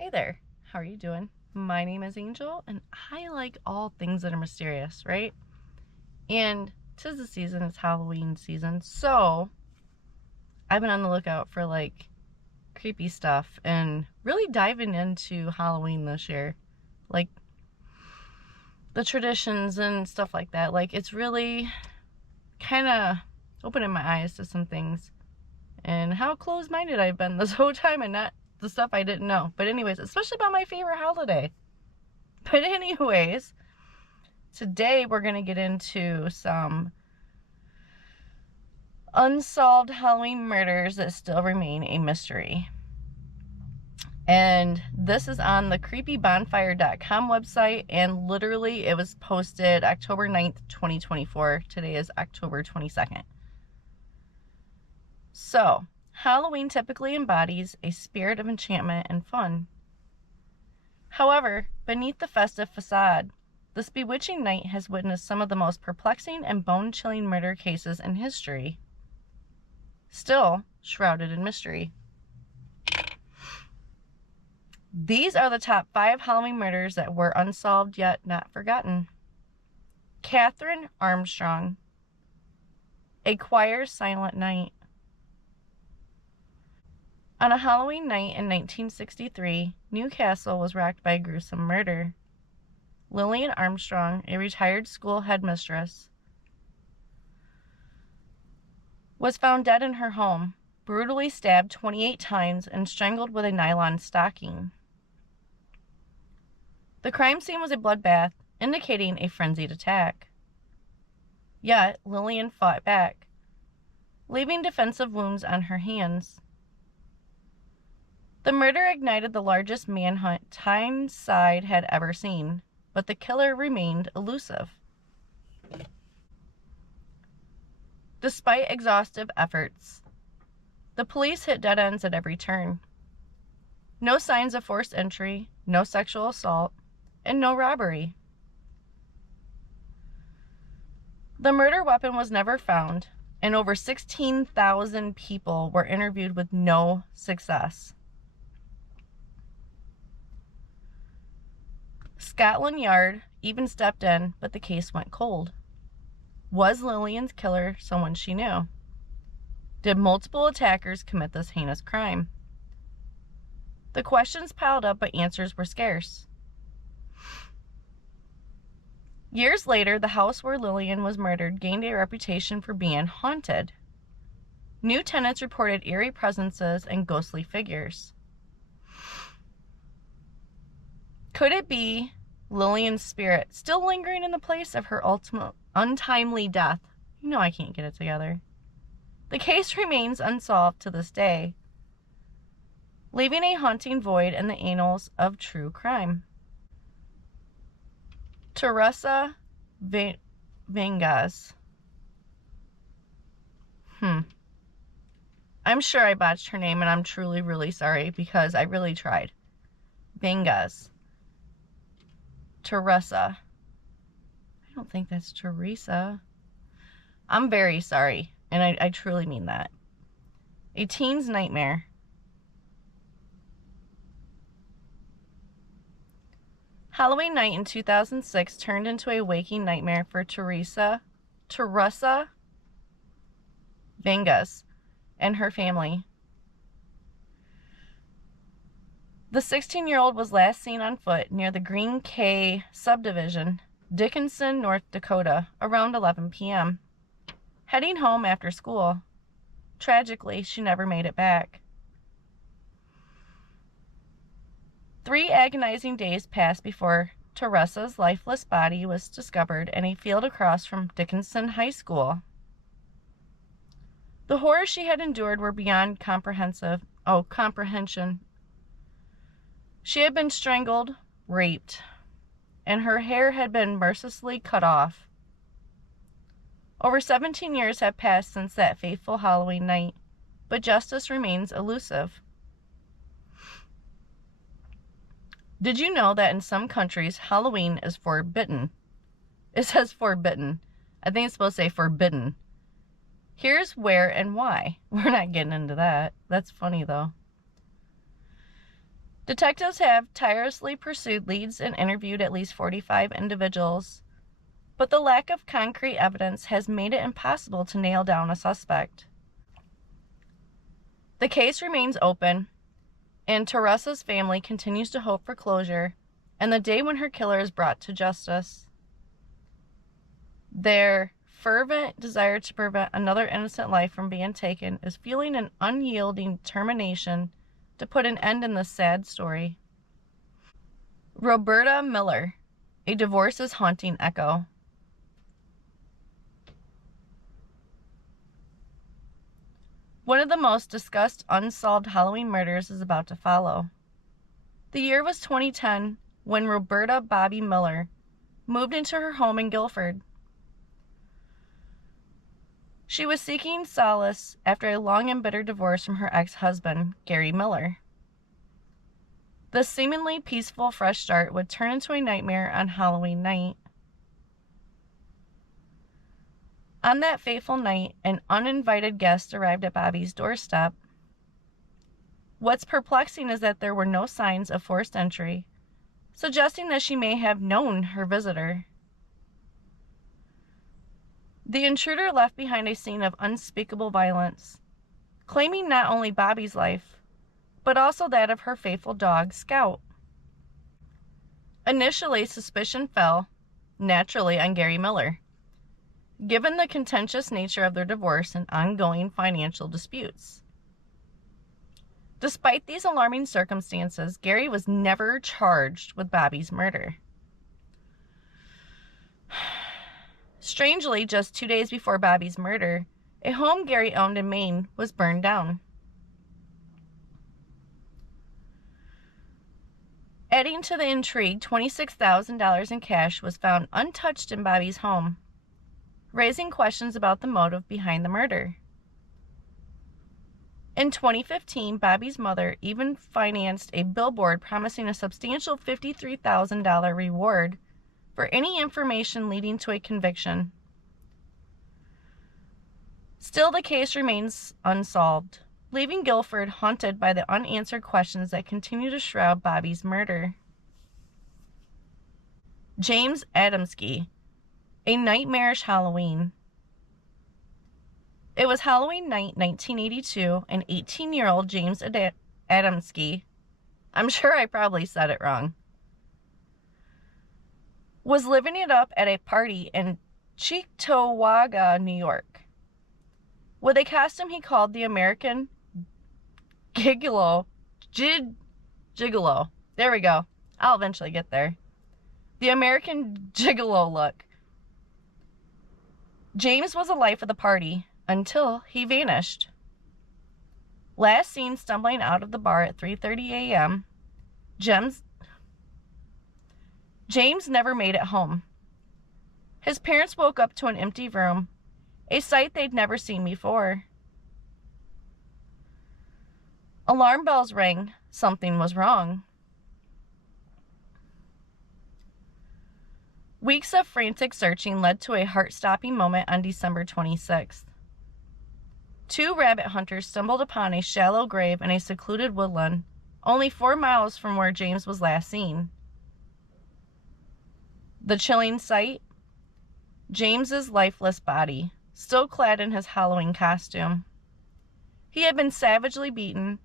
Hey there, how are you doing? My name is Angel, and I like all things that are mysterious, right? And 'tis the season, it's Halloween season, so I've been on the lookout for like creepy stuff and really diving into Halloween this year. Like the traditions and stuff like that. Like it's really kind of opening my eyes to some things and how closed-minded I've been this whole time and not the stuff I didn't know. But anyways, especially about my favorite holiday. But anyways, today we're going to get into some unsolved Halloween murders that still remain a mystery. And this is on the creepybonfire.com website, and literally it was posted October 9th, 2024. Today is October 22nd. So, Halloween typically embodies a spirit of enchantment and fun. However, beneath the festive facade, this bewitching night has witnessed some of the most perplexing and bone-chilling murder cases in history, still shrouded in mystery. These are the top 5 Halloween murders that were unsolved yet not forgotten. Katherine Armstrong. A choir's silent night. On a Halloween night in 1963, Newcastle was rocked by a gruesome murder. Lillian Armstrong, a retired school headmistress, was found dead in her home, brutally stabbed 28 times and strangled with a nylon stocking. The crime scene was a bloodbath, indicating a frenzied attack. Yet, Lillian fought back, leaving defensive wounds on her hands. The murder ignited the largest manhunt Tyneside had ever seen, but the killer remained elusive. Despite exhaustive efforts, the police hit dead ends at every turn. No signs of forced entry, no sexual assault, and no robbery. The murder weapon was never found, and over 16,000 people were interviewed with no success. Scotland Yard even stepped in, but the case went cold. Was Lillian's killer someone she knew? Did multiple attackers commit this heinous crime? The questions piled up, but answers were scarce. Years later, the house where Lillian was murdered gained a reputation for being haunted. New tenants reported eerie presences and ghostly figures. Could it be Lillian's spirit still lingering in the place of her ultimate untimely death? You know I can't get it together. The case remains unsolved to this day, leaving a haunting void in the annals of true crime. Terressa Vanegas. I'm sure I botched her name, and I'm truly really sorry because I really tried. Vanegas. Terressa. I don't think that's Teresa. I'm very sorry, and I truly mean that. A teen's nightmare. Halloween night in 2006 turned into a waking nightmare for Terressa Vanegas and her family. The 16-year-old was last seen on foot near the Green Cay subdivision, Dickinson, North Dakota, around 11 p.m., heading home after school. Tragically, she never made it back. 3 agonizing days passed before Teressa's lifeless body was discovered in a field across from Dickinson High School. The horrors she had endured were beyond comprehension. She had been strangled, raped, and her hair had been mercilessly cut off. Over 17 years have passed since that fateful Halloween night, but justice remains elusive. Did you know that in some countries, Halloween is forbidden? It says forbidden. I think it's supposed to say forbidden. Here's where and why. We're not getting into that. That's funny, though. Detectives have tirelessly pursued leads and interviewed at least 45 individuals, but the lack of concrete evidence has made it impossible to nail down a suspect. The case remains open, and Terressa's family continues to hope for closure and the day when her killer is brought to justice. Their fervent desire to prevent another innocent life from being taken is fueling an unyielding determination to put an end in this sad story. Roberta Miller, a divorce's haunting echo. One of the most discussed unsolved Halloween murders is about to follow. The year was 2010 when Roberta Bobby Miller moved into her home in Guilford. She was seeking solace after a long and bitter divorce from her ex-husband, Gary Miller. The seemingly peaceful fresh start would turn into a nightmare on Halloween night. On that fateful night, an uninvited guest arrived at Bobby's doorstep. What's perplexing is that there were no signs of forced entry, suggesting that she may have known her visitor. The intruder left behind a scene of unspeakable violence, claiming not only Bobby's life, but also that of her faithful dog, Scout. Initially, suspicion fell, naturally, on Gary Miller, given the contentious nature of their divorce and ongoing financial disputes. Despite these alarming circumstances, Gary was never charged with Bobby's murder. Strangely, just 2 days before Bobby's murder, a home Gary owned in Maine was burned down. Adding to the intrigue, $26,000 in cash was found untouched in Bobby's home, raising questions about the motive behind the murder. In 2015, Bobby's mother even financed a billboard promising a substantial $53,000 reward for any information leading to a conviction. Still, the case remains unsolved, leaving Guilford haunted by the unanswered questions that continue to shroud Bobby's murder. James Adamski, a nightmarish Halloween. It was Halloween night 1982, and 18-year-old James Adamski, I'm sure I probably said it wrong, was living it up at a party in Cheektowaga, New York, with a costume he called the American Gigolo. There we go. I'll eventually get there. The American Gigolo look. James was the life of the party until he vanished. Last seen stumbling out of the bar at 3:30 a.m., James never made it home. His parents woke up to an empty room, a sight they'd never seen before. Alarm bells rang. Something was wrong. Weeks of frantic searching led to a heart-stopping moment on December 26th. 2 rabbit hunters stumbled upon a shallow grave in a secluded woodland, only 4 miles from where James was last seen. The chilling sight? James's lifeless body, still clad in his Halloween costume. He had been savagely beaten,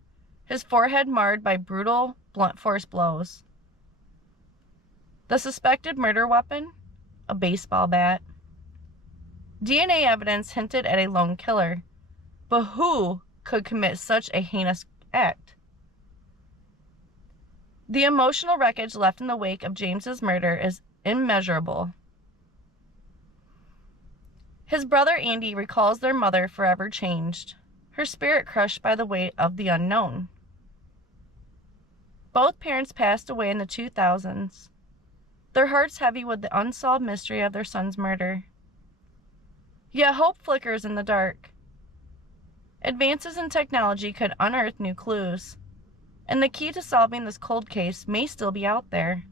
his forehead marred by brutal, blunt force blows. The suspected murder weapon? A baseball bat. DNA evidence hinted at a lone killer, but who could commit such a heinous act? The emotional wreckage left in the wake of James's murder is immeasurable. His brother Andy recalls their mother forever changed, her spirit crushed by the weight of the unknown. Both parents passed away in the 2000s, their hearts heavy with the unsolved mystery of their son's murder. Yet hope flickers in the dark. Advances in technology could unearth new clues, and the key to solving this cold case may still be out there.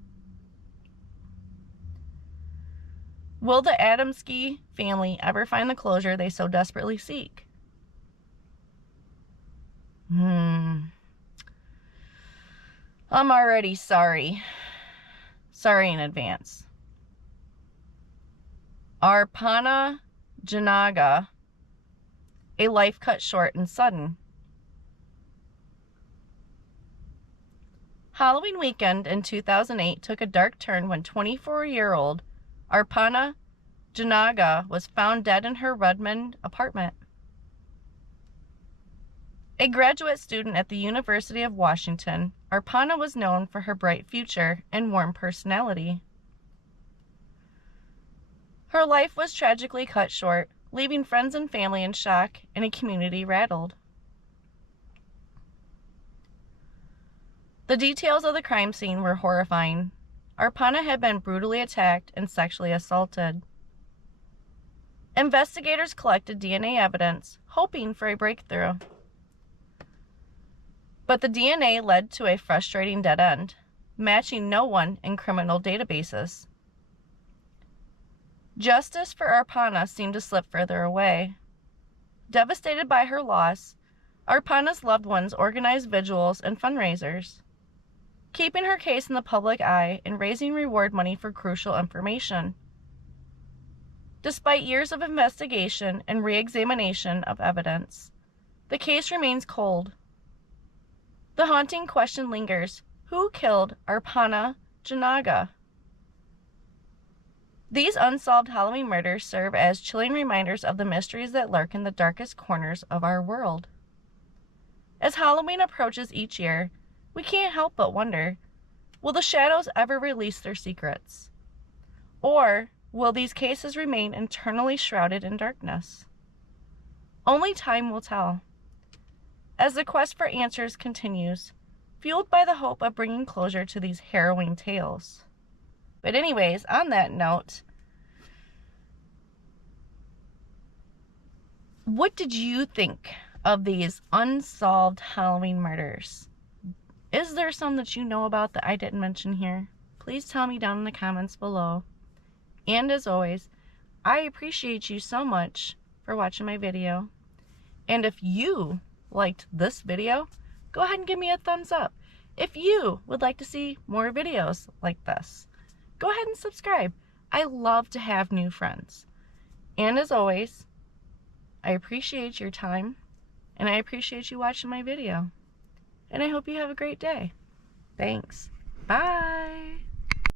Will the Adamski family ever find the closure they so desperately seek? I'm already sorry. Sorry in advance. Arpana Jinaga, a life cut short and sudden. Halloween weekend in 2008 took a dark turn when 24-year-old Arpana Jinaga was found dead in her Redmond apartment. A graduate student at the University of Washington, Arpana was known for her bright future and warm personality. Her life was tragically cut short, leaving friends and family in shock and a community rattled. The details of the crime scene were horrifying. Arpana had been brutally attacked and sexually assaulted. Investigators collected DNA evidence, hoping for a breakthrough. But the DNA led to a frustrating dead end, matching no one in criminal databases. Justice for Arpana seemed to slip further away. Devastated by her loss, Arpana's loved ones organized vigils and fundraisers, keeping her case in the public eye and raising reward money for crucial information. Despite years of investigation and re-examination of evidence, the case remains cold. The haunting question lingers: who killed Arpana Jinaga? These unsolved Halloween murders serve as chilling reminders of the mysteries that lurk in the darkest corners of our world. As Halloween approaches each year, we can't help but wonder, will the shadows ever release their secrets? Or will these cases remain eternally shrouded in darkness? Only time will tell. As the quest for answers continues, fueled by the hope of bringing closure to these harrowing tales. But anyways, on that note, what did you think of these unsolved Halloween murders? Is there some that you know about that I didn't mention here? Please tell me down in the comments below. And as always, I appreciate you so much for watching my video. And if you liked this video, go ahead and give me a thumbs up. If you would like to see more videos like this, go ahead and subscribe. I love to have new friends. And as always, I appreciate your time, and I appreciate you watching my video. And I hope you have a great day. Thanks. Bye.